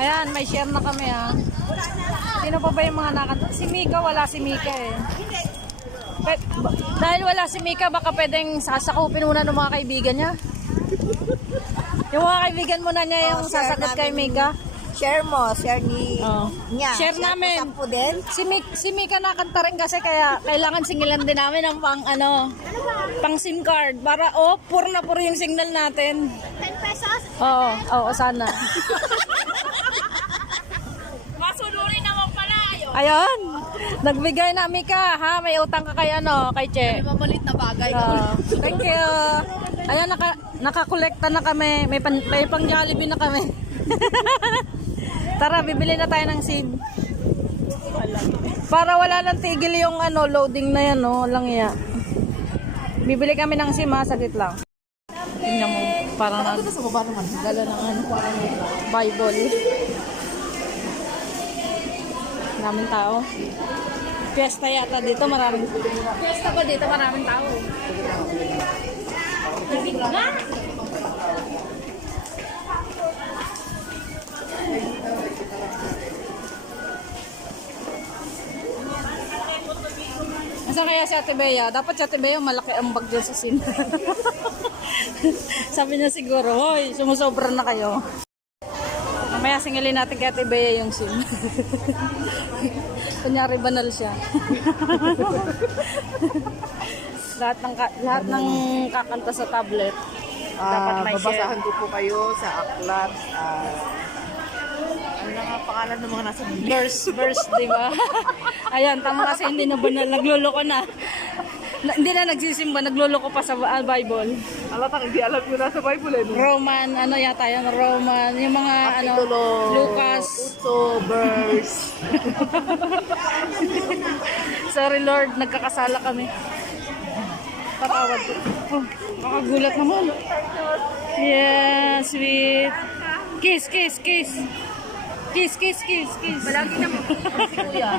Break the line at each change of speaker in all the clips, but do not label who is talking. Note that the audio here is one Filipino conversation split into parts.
Ayan, may share na kami ha. Sino pa ba yung mga nakanta? Si Mika, wala si Mika eh. Pe- dahil wala si Mika, baka pwedeng sasakupin muna ng mga kaibigan niya. Yung mga kaibigan muna niya yung
Oh, share
sasagot kay
namin.
Mika.
Share mo, share ni
Oh.
niya.
Share namin.
mo sampu din.
Si, Mik, si Mika nakanta rin kasi kaya kailangan singilan din namin ng pang ano, pang SIM card. Para oh, pur na pur yung signal natin.
10 pesos?
Oo, oo, sana. Ayun, nagbigay na Mika, ha? May utang ka kay ano, kay Che.
Mamalit na bagay.
Ah, thank you. Ayan, naka, nakakolekta na kami. May, pan, may pang Jollibee na kami. Tara, bibili na tayo ng SIM. Para wala nang tigil yung ano, loading na yan, no? Walang iya. Bibili kami ng SIM, ha? Saglit lang. Tingnan mo, parang nag... Dala ng ano, Bible. Maraming tao. Fiesta yata dito, maraming Fiesta ba dito, maraming tao. Nasaan kaya si Ate Bea? Dapat si Ate Bea malaki ang bag dyan sa sim. Sabi niya siguro, hoy, sumusobra na kayo. Mamaya singilin natin kay Ate Bea yung sim. Kunyari banal siya. lahat ng ka- lahat ng kakanta sa tablet. Dapat
Ah,
may share.
babasahan ko po kayo sa aklat. ah, ano na nga pangalan ng mga nasa?
Verse, verse, di ba? Ayan, tama kasi hindi na banal. Nagluloko na. Na. Hindi na nagsisimba, nagluloko pa sa ah, Bible.
Alatang hindi alam ko nasa Bible eh.
Roman, ano yata yan, Roman, yung mga ano, Lucas.
Uto, verse.
Sorry Lord, nagkakasala kami. Patawad ko. Oh, makagulat naman. Yeah, sweet. Kiss, kiss, kiss. Kiss, kiss, kiss, kiss. Malagi naman.
Kuya.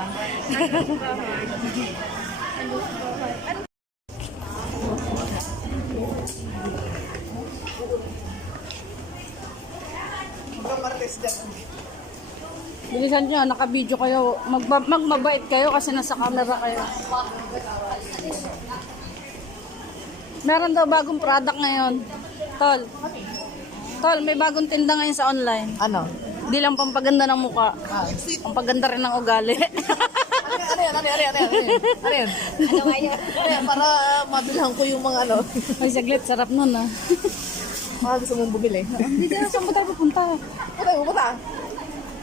Bilisan nyo, naka-video kayo. Magba- magmabait kayo kasi nasa camera kayo. Meron daw bagong product ngayon. Tol. Tol, may bagong tinda ngayon sa online.
Ano?
Di lang pampaganda ng muka. Pampaganda rin ng ugali.
Ano yan? Ano yan? Ano yan? Ano yan? Ano yan? Ano nga yan? Ano yan? Para mabilhan ko yung mga ano.
Ay, saglit. Sarap nun ah.
Mga gusto mong bumili.
Hindi na saan ba tayo pupunta?
Ano tayo pupunta?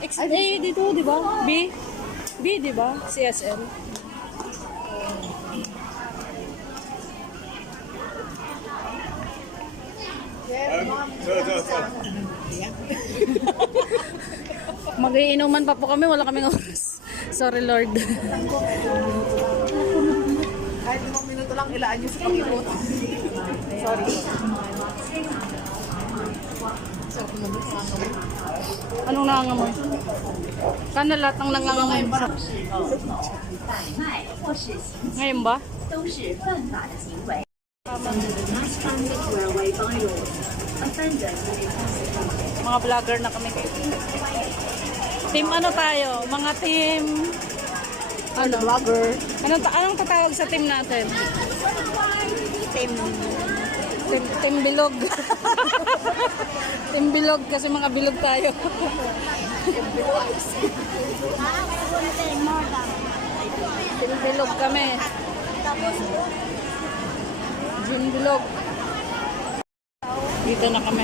X- eh, dito, di ba? B? B, di ba? CSL. Mag-iinuman pa po kami, wala kaming oras. Sorry Lord.
Kahit limang minuto lang ilaan nyo sa pag-inuot.
Sorry. Anong nangangamoy? Kana lahat ng nangangamoy. Ngayon ba? Mga vlogger na kami kayo. Team ano tayo? Mga team... Ano?
Vlogger.
Anong, anong tatawag sa team natin?
Team.
Team, team bilog. team bilog kasi mga bilog tayo. team bilog kami. Team bilog. Dito na kami.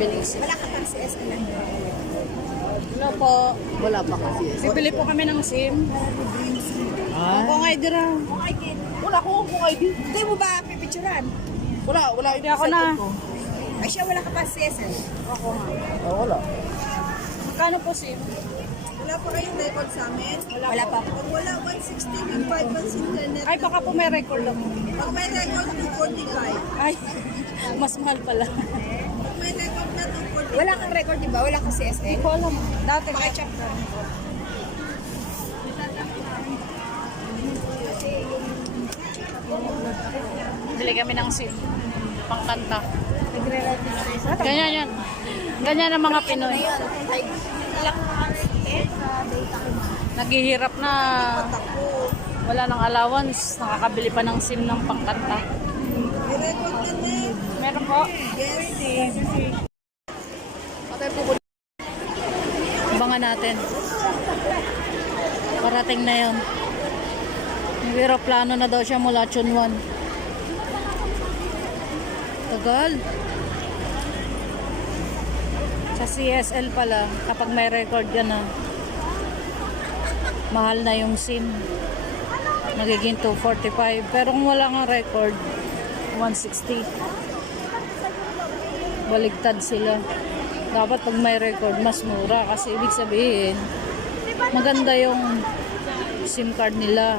Bilis.
Wala ka pang CSN na.
Hello po.
Wala pa kasi.
Bibili po kami ng SIM.
Ah?
Kung ID raw.
Wala ko kung ID.
Hindi mo ba pipicturan?
Wala, wala.
Hindi ako na.
Ay siya, wala ka pa CSN.
Oh, wala.
Magkano po SIM?
Wala pa kayong record sa amin? Wala, pa. Pag wala 160 yung 5 months internet.
Ay, baka po may record lang.
Pag may record, 245.
Ay, mas mahal pala.
Pag may record na 245.
Wala kang record, di ba? Wala kang CSN.
Hindi ko alam. Dati may
Pakicheck na.
Bili kami ng SIM. Pangkanta. Ganyan yan. Ganyan ang mga Pinoy. Naghihirap na wala ng allowance. Nakakabili pa ng SIM ng pangkanta. Meron po.
Yes.
Patay po Abangan natin. Parating na yon. May plano na daw siya mula Chun 1. Tagal. Sa CSL pala, kapag may record ka na, mahal na yung SIM. Nagiging 245. Pero kung wala nga record, 160 baligtad sila. Dapat pag may record, mas mura. Kasi ibig sabihin, maganda yung SIM card nila.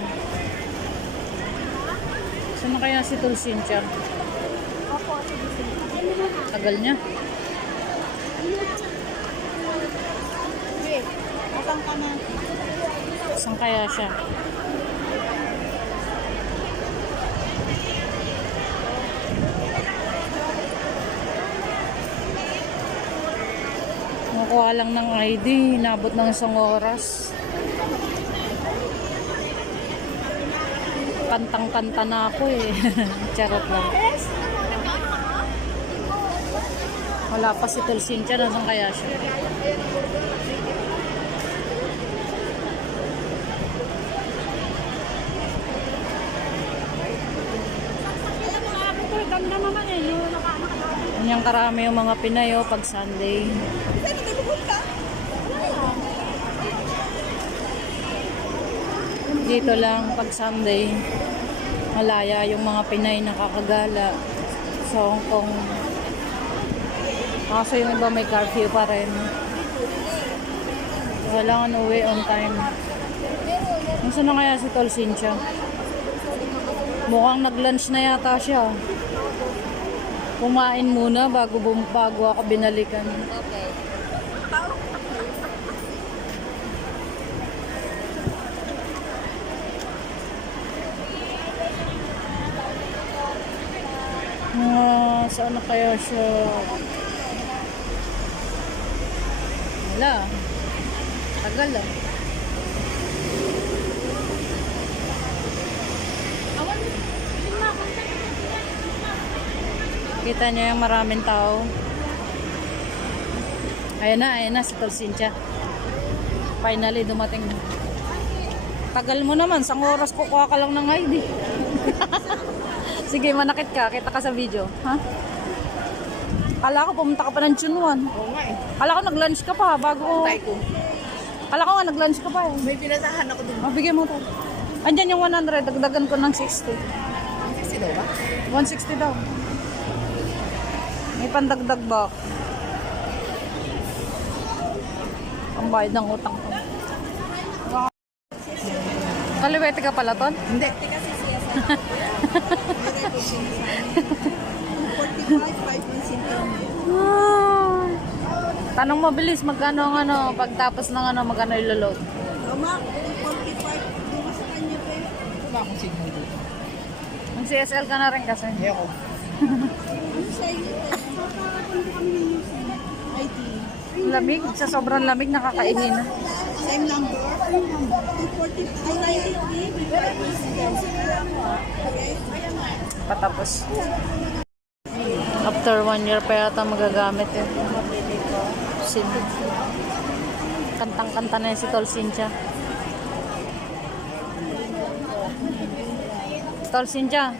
Saan na kaya si Tulsincha? Tagal niya. Saan kaya siya? Nakuha lang ng ID, inabot ng isang oras. Kantang-kanta na ako eh. Charot lang. Wala pa si Tulsincha, nasan kaya siya? Kanyang karami yung mga Pinay oh, pag Sunday. Dito lang pag Sunday. Malaya yung mga Pinay nakakagala sa Hong Kong. Kaso yung iba may curfew pa rin. Kailangan uwi on time. Nasaan na kaya si Tol Cynthia? Mukhang nag-lunch na yata siya. Kumain muna bago, bago ako binalikan. Ah, saan na kaya siya? Wala. Tagal ah. Kita niyo yung maraming tao. Ayan na, ayan na si Tol Cynthia. Finally, dumating. Tagal mo naman, sang oras kukuha ka lang ng ID. Sige, manakit ka. Kita ka sa video. Ha? Kala ko pumunta ka pa ng Chunwan.
Oo nga eh.
Kala ko nag-lunch ka pa bago...
Tay ko.
Kala ko nga nag-lunch ka pa eh.
May pinasahan ako dun.
Oh, bigyan mo to. Andyan yung 100. Dagdagan ko ng 60.
Kasi daw ba?
160 daw. May pandagdag ba? Ang bayad ng utang ko. Kaliwete ka pala, Ton?
Hindi.
Kasi siya sa... I-record siya sa amin. 45, 5 months internet.
Tanong mo, bilis, magkano ang ano, pagtapos ng ano, magkano iloload?
Mama, 45. Di ba sa kanya pa?
Wala akong signal dito.
Ang CSL ka na rin kasi.
Ayoko.
Ano sa? IT.
Lamig, sa sobrang lamig, nakakainin na.
Same number. 240. Ay, 93. 5 months internet. Okay?
Patapos. After one year pa yata magagamit eh. Sim. Kantang-kanta na yun si Tol Cynthia. Tol
Ah.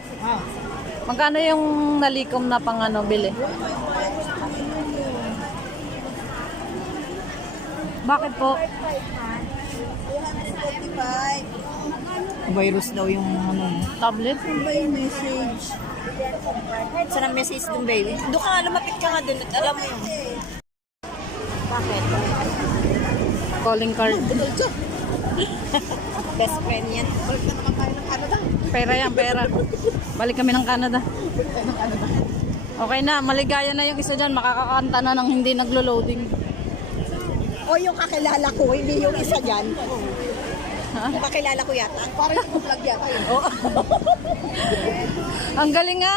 magkano yung nalikom na pang ano, bili? Bakit po?
45.
Virus daw yung ano.
Tablet?
Ano ba yung message?
Saan ang message dun, baby? Doon ka nga, lumapit ka nga dun at alam mo yun. Bakit?
Calling card.
Best friend yan. Balik na naman tayo ng Canada.
Pera yan, pera. Balik kami ng Canada. Okay na, maligaya na yung isa dyan. Makakakanta na ng hindi naglo-loading.
O yung kakilala ko, hindi yung isa dyan.
Ha?
Yung kakilala ko yata. Parang yung vlog yata yun.
Ang galing nga.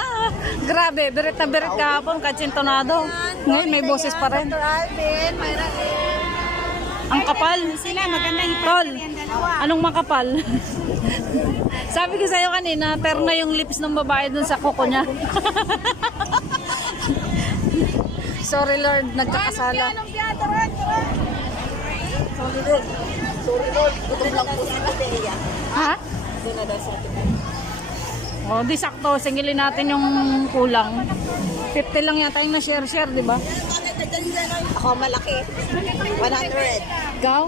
Grabe, berit na berit kahapon, katsintonado. Ngayon may boses pa rin.
Alvin, Myra
Ang kapal. Sila, maganda yung Tol, anong makapal? Sabi ko sa'yo kanina, terno yung lips ng babae dun sa kuko niya. Sorry Lord, nagkakasala.
Sorry, Lord. Sorry, Lord. Gutom lang po si Matea.
Ha?
Doon na daw sa.
O, di sakto. Singilin natin yung kulang. 50 lang yata yung na-share-share, di ba?
Ako malaki. 100.
Ikaw?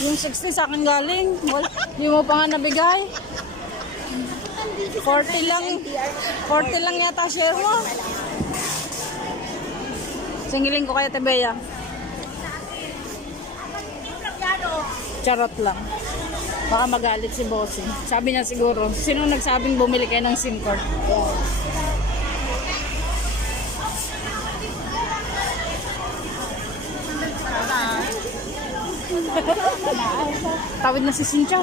Yung 60 sa akin galing. Wala. Hindi mo pa nga nabigay. 40 lang. 40 lang yata share mo. Singilin ko kaya Tebeya. Charot lang. Baka magalit si Bossing. Sabi niya siguro, sino nagsabing bumili kayo ng SIM card? Tawid na si Cynthia.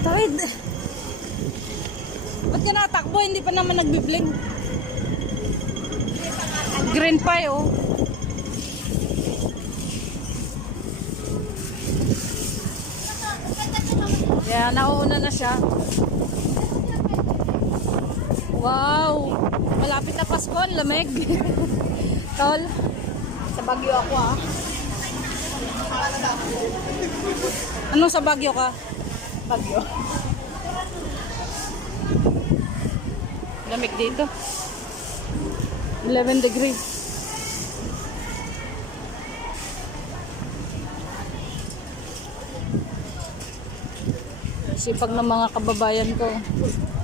Tawid. Ba't ka natakbo? Hindi pa naman nagbibling. Green pie, oh. Kaya nauuna na siya. Wow! Malapit na Pasko, lamig. Tol,
Sa Bagyo ako ah.
anong sa Bagyo ka?
Bagyo.
Lamig dito. 11 degrees. Sipag ng mga kababayan ko.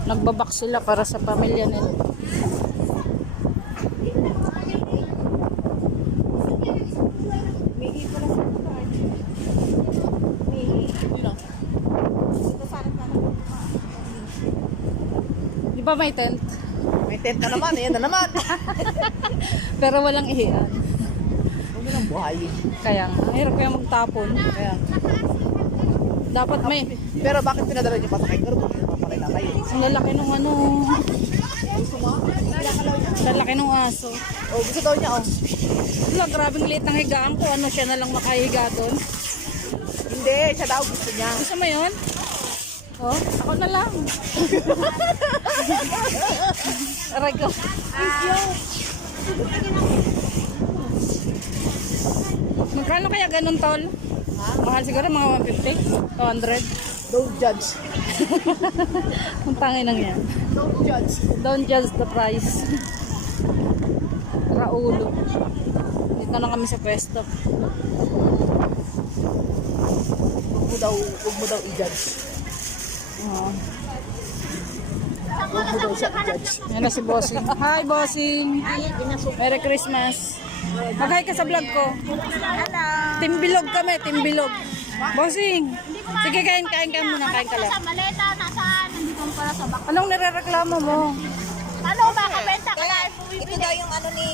Nagbabak sila para sa pamilya nila. Di ba may tent?
May tent na naman. Ayan na naman.
Pero walang ihian.
Huwag mo nang buhayin.
Kaya nga, hirap kaya magtapon.
Kaya.
Dapat may,
Pero bakit pinadala niyo pa sa? Kung hindi pa na kayo.
ang lalaki nung ano, lalaki nung aso.
Oh, gusto daw niya oh.
Wala, grabing liit ng higaan ko. Ano siya na lang makahiga doon.
Hindi, siya daw gusto niya.
Gusto mo yun? Oh, ako na lang. Aray ko. Magkano kaya ganun tol? Mahal siguro mga 150? 200?
Don't judge.
Ang tangin ng yan.
Don't judge.
Don't judge the price. Raulo. Dito na kami sa pwesto.
Huwag mo daw, huwag mo daw i-judge. Huwag mo daw siya i-judge.
Yan na si Bossing. Hi, Bossing. Merry Christmas. Mag-hi ka sa vlog ko. Timbilog kami, timbilog. Bossing. Sige, kain, kain ka muna. Kain ka lang.
Sa maleta, nasaan? Hindi ko para sa bak.
Anong nirereklamo mo?
Ano ba? Kabenta ka na.
Ito daw yung ano ni